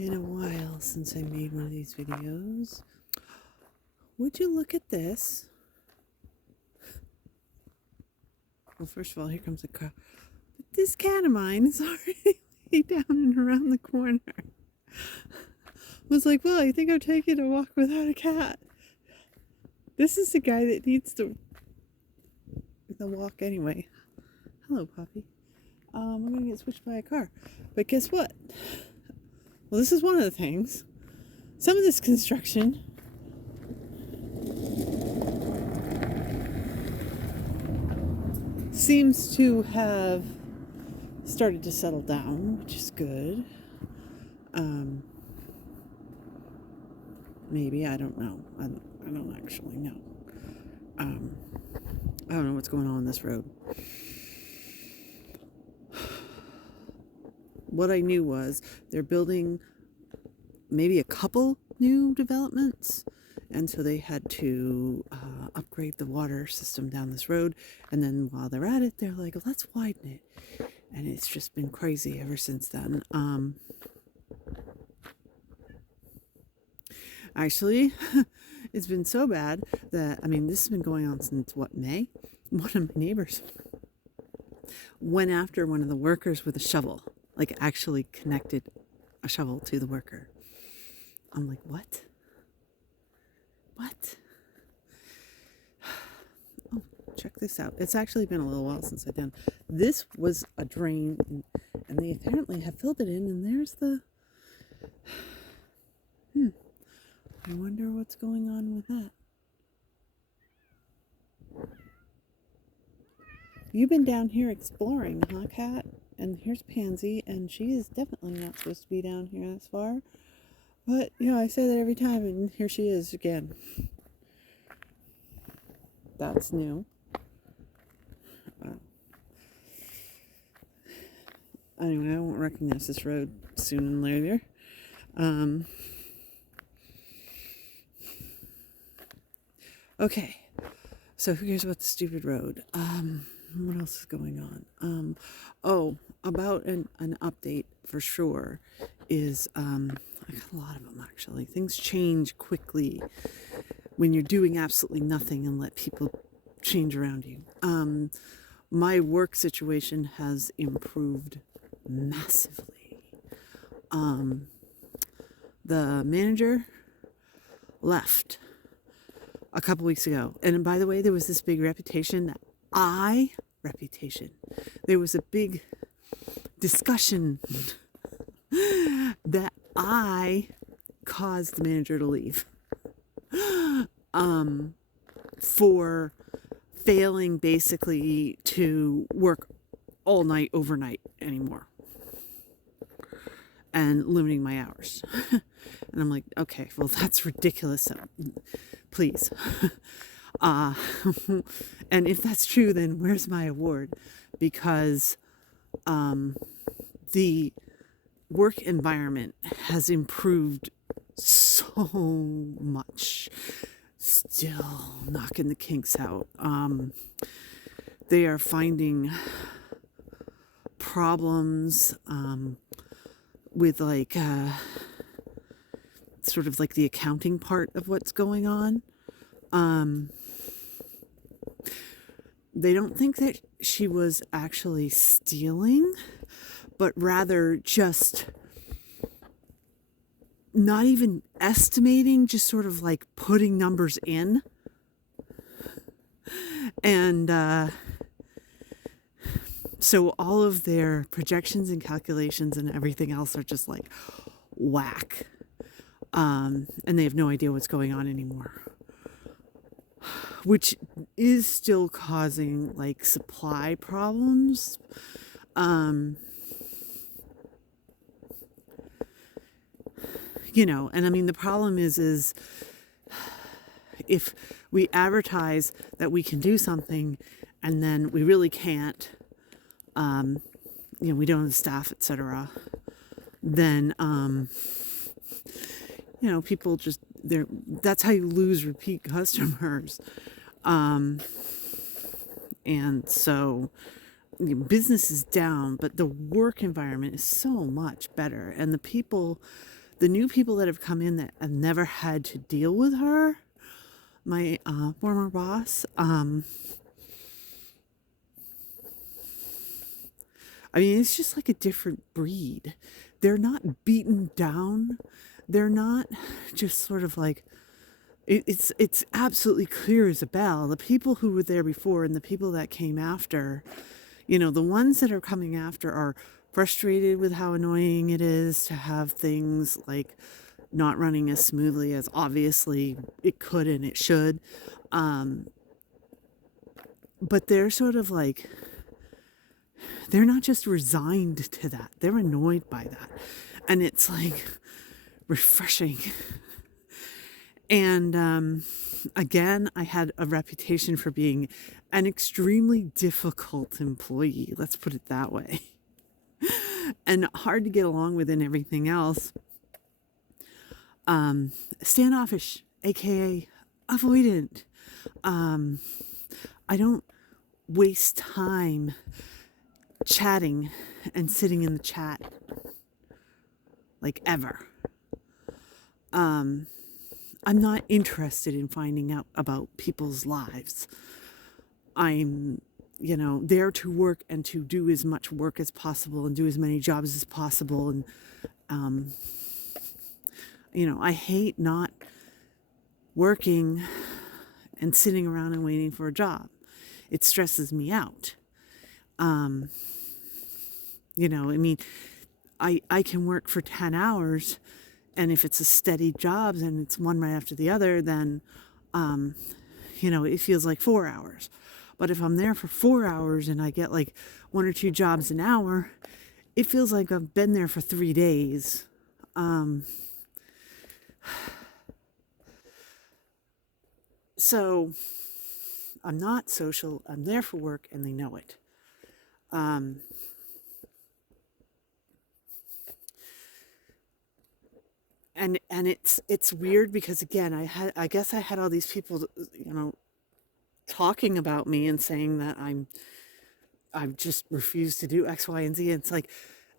been a while since I made one of these videos. Would you look at this? Well, first of all, here comes a car. But this cat of mine is already way down and around the corner. Was like, well, I think I'm taking a walk without a cat. This is the guy that needs the walk anyway. Hello, puppy. I'm going to get switched by a car. But guess what? Well, this is one of the things. Some of this construction seems to have started to settle down, which is good. Maybe, I don't know. I don't actually know. I don't know what's going on this road. What I knew was they're building maybe a couple new developments, and so they had to upgrade the water system down this road. And then while they're at it, they're like, let's widen it. And it's just been crazy ever since then. Actually, it's been so bad that, this has been going on since, May? One of my neighbors went after one of the workers with a shovel, like actually connected a shovel to the worker. I'm like, what? What? Oh, check this out. It's actually been a little while since I've done. This was a drain, and they apparently have filled it in, and there's the... I wonder what's going on with that. You've been down here exploring, huh, Kat? And here's Pansy, and she is definitely not supposed to be down here this far. But, I say that every time, and here she is again. That's new. Anyway, I won't recognize this road soon and later. Okay, so who cares about the stupid road? What else is going on? About an update for sure is, I got a lot of them actually. Things change quickly when you're doing absolutely nothing and let people change around you. My work situation has improved massively. The manager left a couple weeks ago. And by the way, there was this big there was a big discussion that I caused the manager to leave for failing basically to work all night overnight anymore and limiting my hours. And I'm like, okay, well, that's ridiculous. Please. And if that's true, then where's my award? Because the work environment has improved so much. Still knocking the kinks out. They are finding problems with sort of like the accounting part of what's going on. They don't think that she was actually stealing, but rather just not even estimating, just sort of like putting numbers in. And so all of their projections and calculations and everything else are just like whack. And they have no idea what's going on anymore, which is still causing like supply problems. And the problem is if we advertise that we can do something and then we really can't, we don't have the staff, etc., then, people just, that's how you lose repeat customers. And so business is down, but the work environment is so much better. And the people the new people that have come in that have never had to deal with her, my former boss, I mean, it's just like a different breed. They're not beaten down. They're not just sort of like, it's absolutely clear as a bell. The people who were there before and the people that came after, the ones that are coming after are frustrated with how annoying it is to have things like not running as smoothly as obviously it could and it should. But they're sort of like, they're not just resigned to that. They're annoyed by that. And it's like refreshing. And again, I had a reputation for being an extremely difficult employee. Let's put it that way. And hard to get along with and everything else. Standoffish, aka avoidant. I don't waste time chatting and sitting in the chat, like, ever. I'm not interested in finding out about people's lives. I'm, there to work and to do as much work as possible and do as many jobs as possible. And, I hate not working and sitting around and waiting for a job. It stresses me out. I mean, I can work for 10 hours, and if it's a steady job and it's one right after the other, then, it feels like 4 hours. But if I'm there for 4 hours and I get like 1 or 2 jobs an hour, it feels like I've been there for 3 days. So I'm not social. I'm there for work, and they know it. And it's weird because, again, I guess I had all these people, talking about me and saying that I've just refused to do X, Y, and Z. And it's like,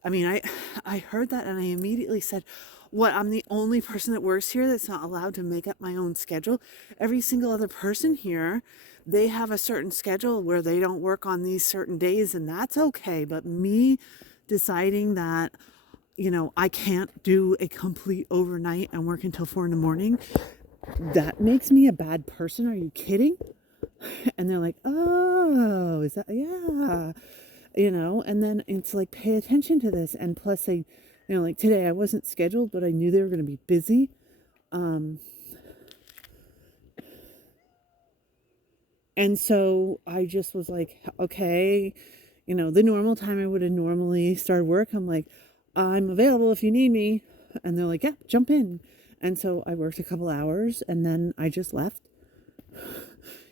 I mean, I heard that and I immediately said, what, I'm the only person that works here that's not allowed to make up my own schedule? Every single other person here, they have a certain schedule where they don't work on these certain days, and that's okay. But me deciding that, I can't do a complete overnight and work until 4 a.m, that makes me a bad person. Are you kidding? And they're like, oh, is that, yeah, and then it's like, pay attention to this. And plus they, like today I wasn't scheduled, but I knew they were going to be busy. And so I just was like, okay, the normal time I would have normally started work, I'm like, I'm available if you need me. And they're like, yeah, jump in. And so I worked a couple hours and then I just left.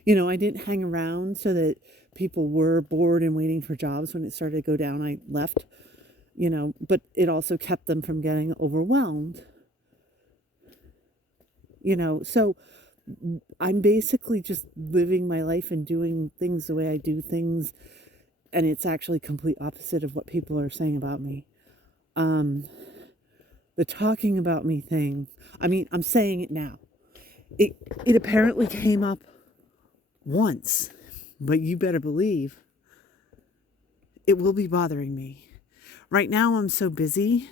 I didn't hang around so that people were bored and waiting for jobs. When it started to go down, I left, but it also kept them from getting overwhelmed. So I'm basically just living my life and doing things the way I do things. And it's actually complete opposite of what people are saying about me. The talking about me thing, I mean, I'm saying it now. It apparently came up once, but you better believe it will be bothering me. Right now I'm so busy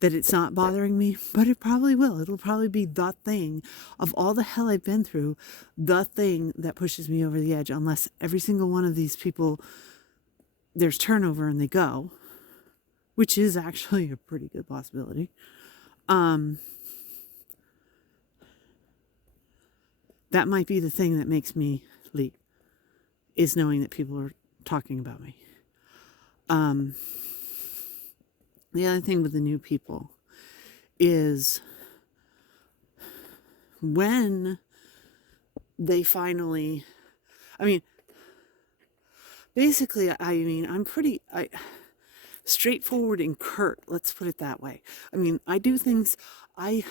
that it's not bothering me, but it probably will. It'll probably be the thing of all the hell I've been through, the thing that pushes me over the edge, unless every single one of these people, there's turnover and they go, which is actually a pretty good possibility. That might be the thing that makes me leave, is knowing that people are talking about me. The other thing with the new people is when they finally, basically, I'm pretty straightforward and curt, let's put it that way. I do things, I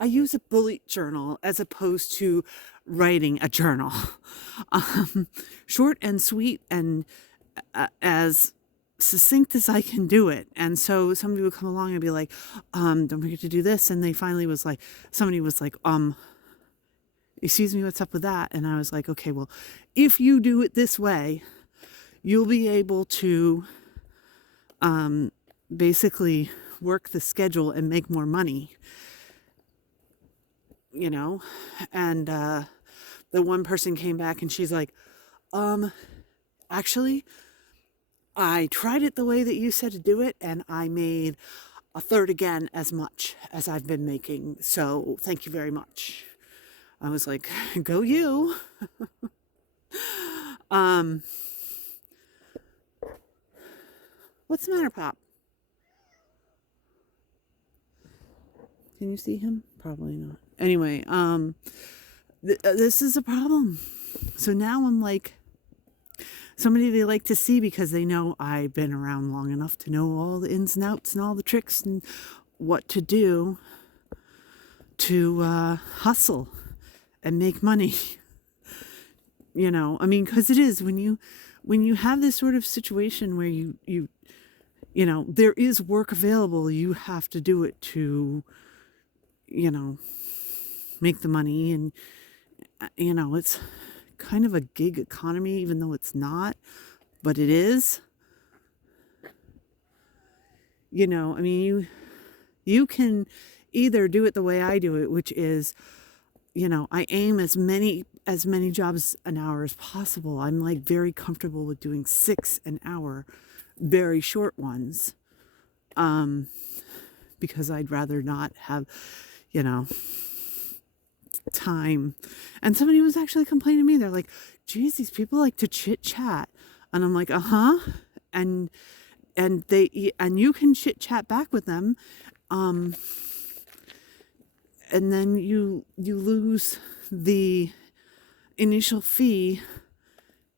use a bullet journal as opposed to writing a journal. Short and sweet, and as succinct as I can do it. And so somebody would come along and be like, don't forget to do this. And they finally was like, somebody was like, excuse me, what's up with that? And I was like, okay, well, if you do it this way, you'll be able to basically work the schedule and make more money, you know? And the one person came back and she's like, actually, I tried it the way that you said to do it, and I made a third again as much as I've been making. So thank you very much. I was like, go you. What's the matter, Pop? Can you see him? Probably not. Anyway, this is a problem. So now I'm like somebody they like to see because they know I've been around long enough to know all the ins and outs and all the tricks and what to do to hustle and make money. You know, I mean, because it is when you have this sort of situation where you know, there is work available, you have to do it to, you know, make the money. And, you know, it's kind of a gig economy, even though it's not, but it is. You know, I mean, you can either do it the way I do it, which is, you know, I aim as many jobs an hour as possible. I'm like very comfortable with doing 6 an hour, very short ones, because I'd rather not have, you know, time. And somebody was actually complaining to me. They're like, geez, these people like to chit chat. And I'm like, and you can chit chat back with them. And then you lose the initial fee,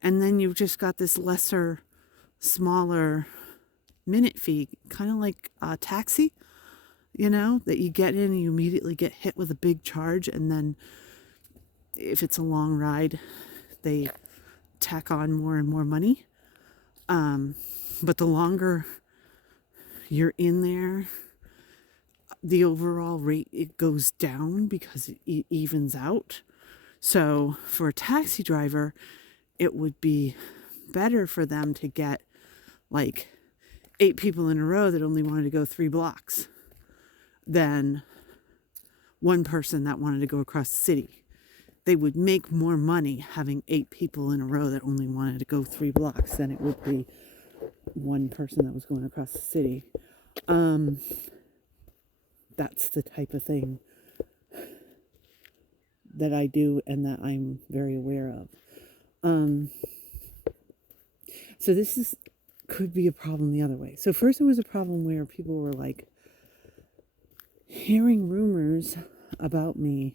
and then you've just got this lesser, smaller minute fee, kind of like a taxi, you know, that you get in and you immediately get hit with a big charge, and then if it's a long ride, they tack on more and more money. But the longer you're in there, the overall rate, it goes down because it evens out. So for a taxi driver, it would be better for them to get like 8 people in a row that only wanted to go 3 blocks than one person that wanted to go across the city. They would make more money having 8 people in a row that only wanted to go 3 blocks than it would be one person that was going across the city. That's the type of thing that I do and that I'm very aware of. So this could be a problem the other way. So first it was a problem where people were like hearing rumors about me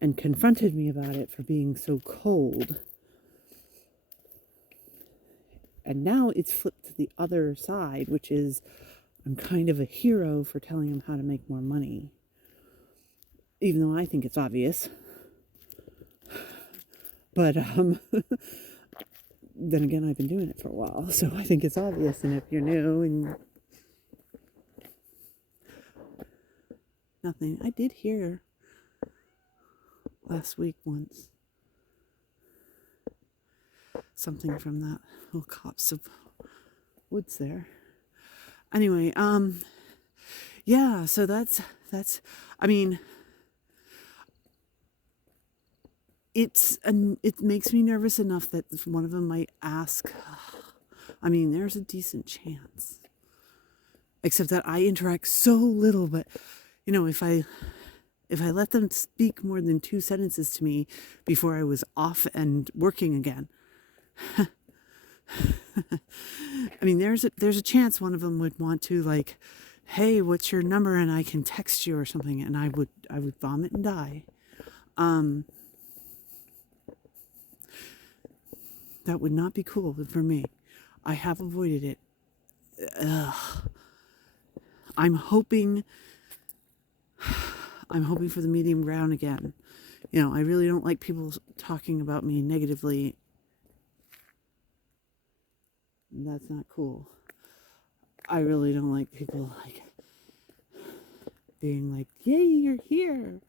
and confronted me about it for being so cold. And now it's flipped to the other side, which is I'm kind of a hero for telling them how to make more money. Even though I think it's obvious. But then again, I've been doing it for a while, so I think it's obvious. And if you're new and nothing, I did hear last week once something from that little copse of woods there. Anyway, yeah, so that's, I mean, it makes me nervous enough that one of them might ask. I mean, there's a decent chance, except that I interact so little, but you know, if I let them speak more than 2 sentences to me before I was off and working again, I mean, there's a chance one of them would want to like, hey, what's your number? And I can text you or something. And I would vomit and die. That would not be cool for me. I have avoided it. I'm hoping for the medium ground again. You know, I really don't like people talking about me negatively That's not cool. I really don't like people like being like, "Yay, you're here,"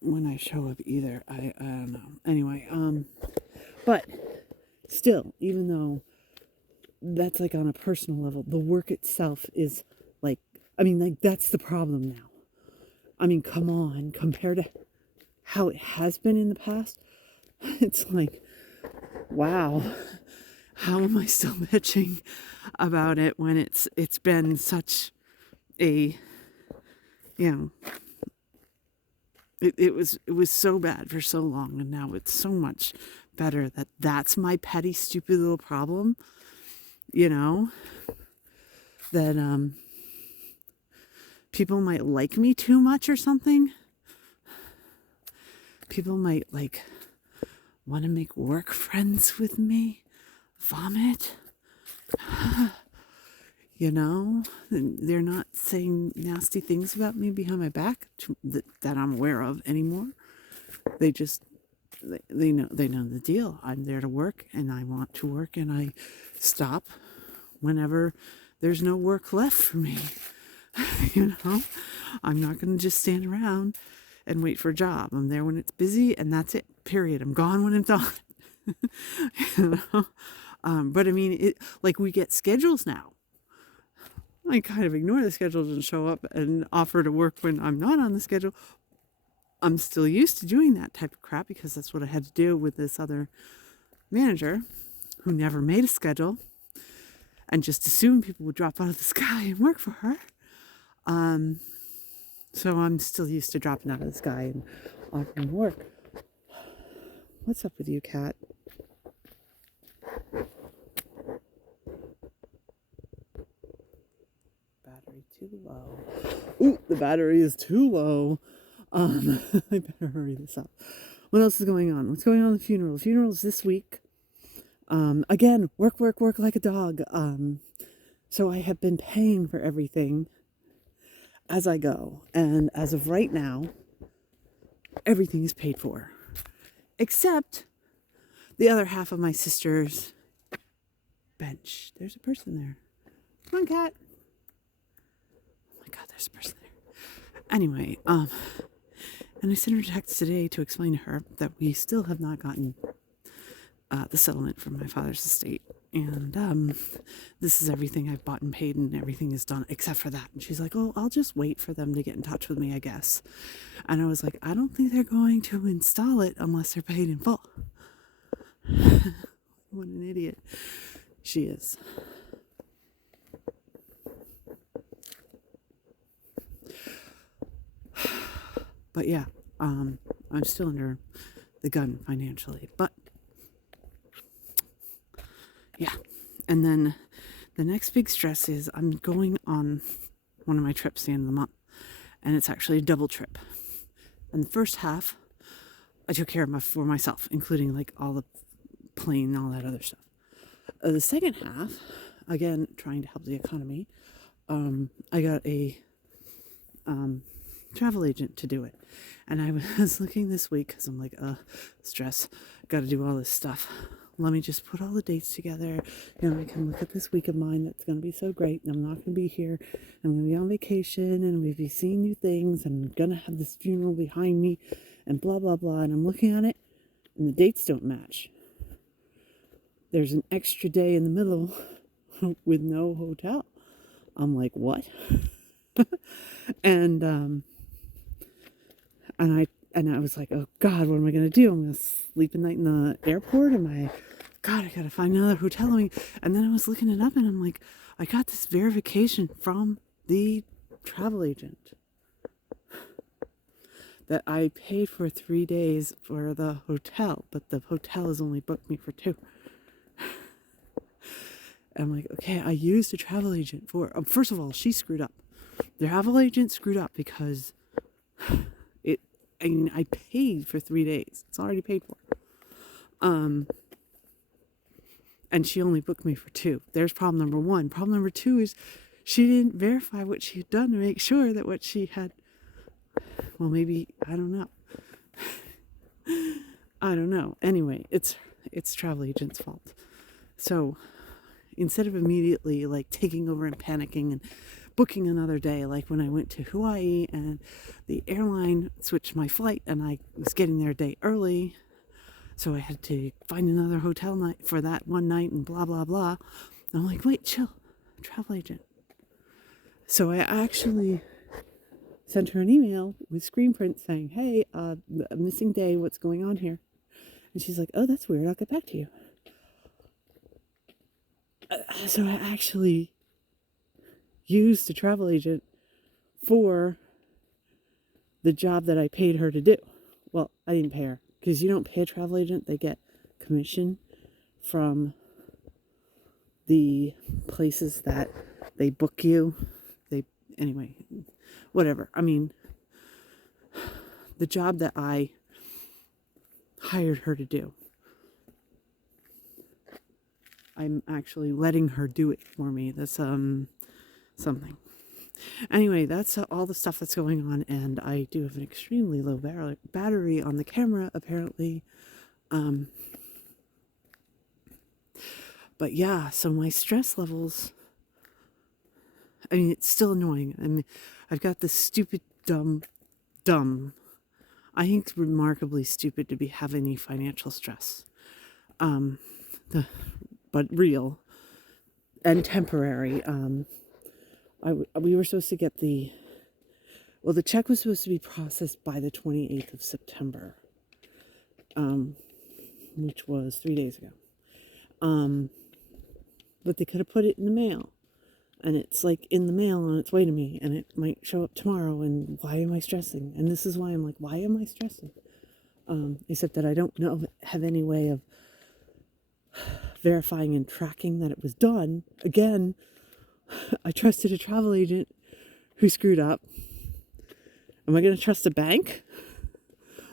when I show up either. I don't know. Anyway, but still, even though that's like on a personal level, the work itself is like, I mean, like that's the problem now. I mean, come on, compared to how it has been in the past, it's like, wow, how am I still bitching about it when it's been such a, you know, it was so bad for so long, and now it's so much better. That's my petty stupid little problem, you know, that people might like me too much or something. People might like want to make work friends with me, vomit. You know, they're not saying nasty things about me behind my back that I'm aware of anymore. They just they know the deal. I'm there to work, and I want to work, and I stop whenever there's no work left for me. You know, I'm not going to just stand around and wait for a job. I'm there when it's busy, and that's it. Period. I'm gone when I'm done. You know, but I mean, it like we get schedules now. I kind of ignore the schedules and show up and offer to work when I'm not on the schedule. I'm still used to doing that type of crap because that's what I had to do with this other manager who never made a schedule and just assumed people would drop out of the sky and work for her. So I'm still used to dropping out of the sky and offering work. What's up with you, cat? Battery too low. Ooh, the battery is too low. I better hurry this up. What else is going on? What's going on at the funeral? The funeral's this week. Again, work like a dog. So I have been paying for everything as I go. And as of right now, everything is paid for. Except the other half of my sister's bench. There's a person there. Come on, cat. Oh my God, there's a person there. Anyway, and I sent her a text today to explain to her that we still have not gotten the settlement from my father's estate. And this is everything I've bought and paid, and everything is done except for that. And she's like, oh, I'll just wait for them to get in touch with me, I guess. And I was like, I don't think they're going to install it unless they're paid in full. What an idiot she is. But yeah, I'm still under the gun financially. But yeah, and then the next big stress is I'm going on one of my trips at the end of the month, and it's actually a double trip. And the first half, I took care of for myself, including like all the plane and all that other stuff. The second half, again, trying to help the economy, I got a travel agent to do it. And I was looking this week because I'm like, stress, got to do all this stuff. Let me just put all the dates together. You know, I can look at this week of mine that's going to be so great. And I'm not going to be here. I'm going to be on vacation, and we'll be seeing new things. And I'm going to have this funeral behind me and blah, blah, blah. And I'm looking at it, and the dates don't match. There's an extra day in the middle with no hotel. I'm like, what? And I was like, oh God, what am I going to do? I'm going to sleep a night in the airport? God, I got to find another hotel. And then I was looking it up, and I'm like, I got this verification from the travel agent that I paid for 3 days for the hotel, but the hotel has only booked me for 2. I'm like, okay, I used a travel agent for, first of all, she screwed up. The travel agent screwed up because I paid for 3 days. It's already paid for. And she only booked me for 2. There's problem number 1. Problem number 2 is she didn't verify what she had done to make sure that what she had, well, maybe, I don't know. I don't know. Anyway, it's travel agent's fault. So instead of immediately like taking over and panicking and booking another day, like when I went to Hawaii and the airline switched my flight and I was getting there a day early, so I had to find another hotel night for that one night and blah blah blah. And I'm like, wait, chill, travel agent. So I actually sent her an email with screen print saying, hey, a missing day, what's going on here? And she's like, oh, that's weird, I'll get back to you. So I actually used a travel agent for the job that I paid her to do. Well, I didn't pay her, because you don't pay a travel agent. They get commission from the places that they book you. Anyway, whatever. I mean, the job that I hired her to do, I'm actually letting her do it for me. That's something. Anyway, that's all the stuff that's going on, and I do have an extremely low battery on the camera, apparently. But yeah, so my stress levels, I mean, it's still annoying. I mean, I've got this stupid, dumb, I think it's remarkably stupid to be having any financial stress. But real and temporary. We were supposed to get the check was supposed to be processed by the 28th of September, which was 3 days ago. But they could have put it in the mail, and it's like in the mail on its way to me, and it might show up tomorrow, and why am I stressing? And this is why I'm like, why am I stressing? Except that I don't have any way of verifying and tracking that it was done. Again, I trusted a travel agent who screwed up. Am I going to trust a bank?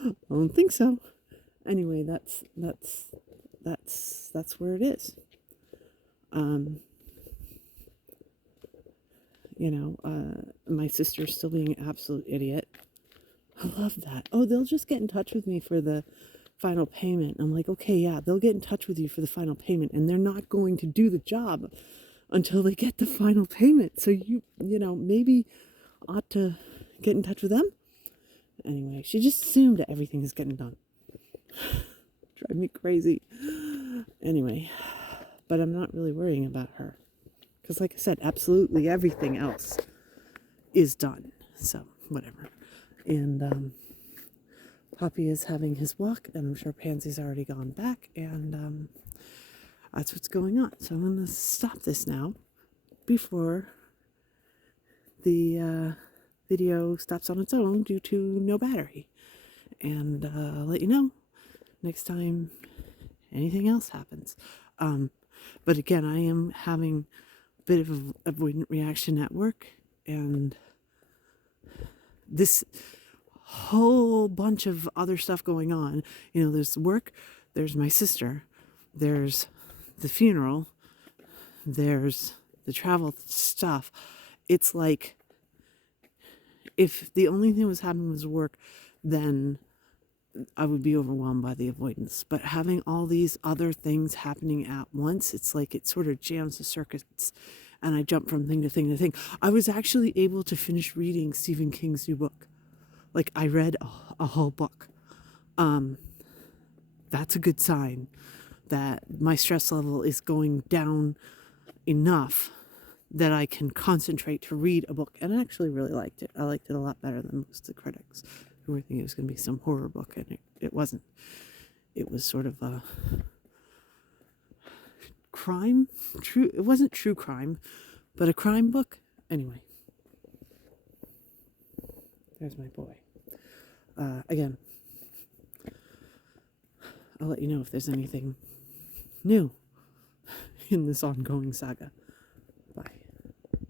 I don't think so. Anyway, that's where it is. My sister's still being an absolute idiot. I love that. Oh, they'll just get in touch with me for the final payment. I'm like, okay, yeah, they'll get in touch with you for the final payment, and they're not going to do the job until they get the final payment. So you maybe ought to get in touch with them. Anyway, she just assumed that everything is getting done. Drive me crazy. Anyway, but I'm not really worrying about her, because like I said, absolutely everything else is done. So whatever. And Poppy is having his walk, and I'm sure Pansy's already gone back, and that's what's going on. So I'm going to stop this now before the video stops on its own due to no battery. And I'll let you know next time anything else happens. But again, I am having a bit of an avoidant reaction at work, and this whole bunch of other stuff going on. There's work, there's my sister, there's the funeral, there's the travel stuff. It's like, if the only thing was happening was work, then I would be overwhelmed by the avoidance. But having all these other things happening at once, it's like it sort of jams the circuits, and I jump from thing to thing to thing. I was actually able to finish reading Stephen King's new book. Like, I read a whole book. That's a good sign that my stress level is going down enough that I can concentrate to read a book. And I actually really liked it. I liked it a lot better than most of the critics who were thinking it was going to be some horror book, and it wasn't. It was sort of a crime. It wasn't true crime, but a crime book. Anyway, there's my boy. Again, I'll let you know if there's anything new in this ongoing saga.